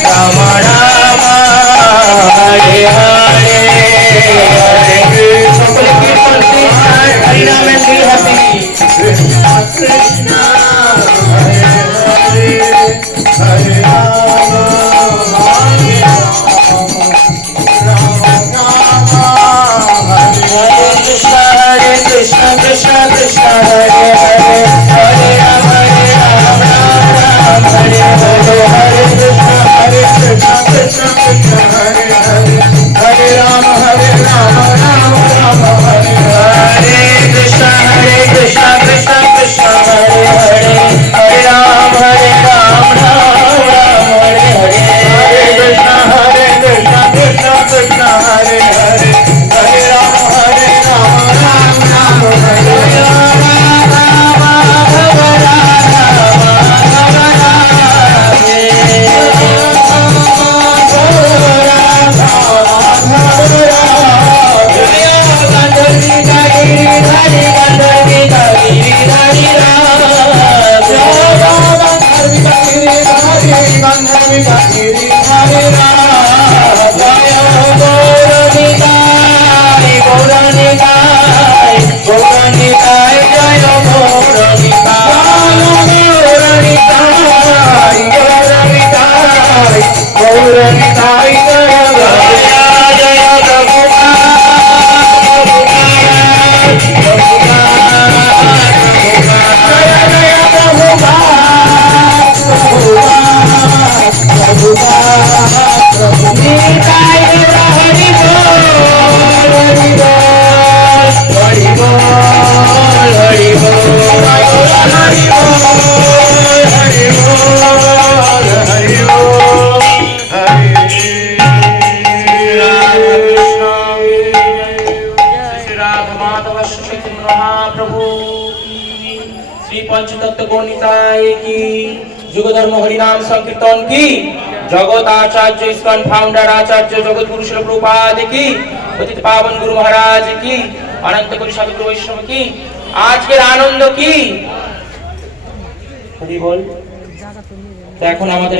রাম রাম হরে হরে হরে সকলে কীর্তন কৃষ্ণ হরি নামে দুই হাতে কৃষ্ণ কৃষ্ণ হরে হরে হরে রাম হরে রাম রাম হরে কৃষ্ণ কৃষ্ণ কৃষ্ণ হরে হরে হরে রাম রাম রাম হরে হরে হরে কৃষ্ণ কৃষ্ণ কৃষ্ণ হরে হরে হরে রাম রাম রাম হরে হরে কৃষ্ণ কৃষ্ণ কৃষ্ণ হরে হরে হরে রাম রাম রাম হরে হরে হরে কৃষ্ণ কৃষ্ণ কৃষ্ণ হরে হরে হরে রাম রাম রাম হরে हरिनाम संकीर्तन की जगत आचार्य इस्कॉन फाउंडर आचार्य जगत गुरु शिल प्रभुपाद की पतित पावन गुरु महाराज की अनंत कोटि साधु वैष्णव की आज के आनंद की हरि बोल। तो এখন আমাদের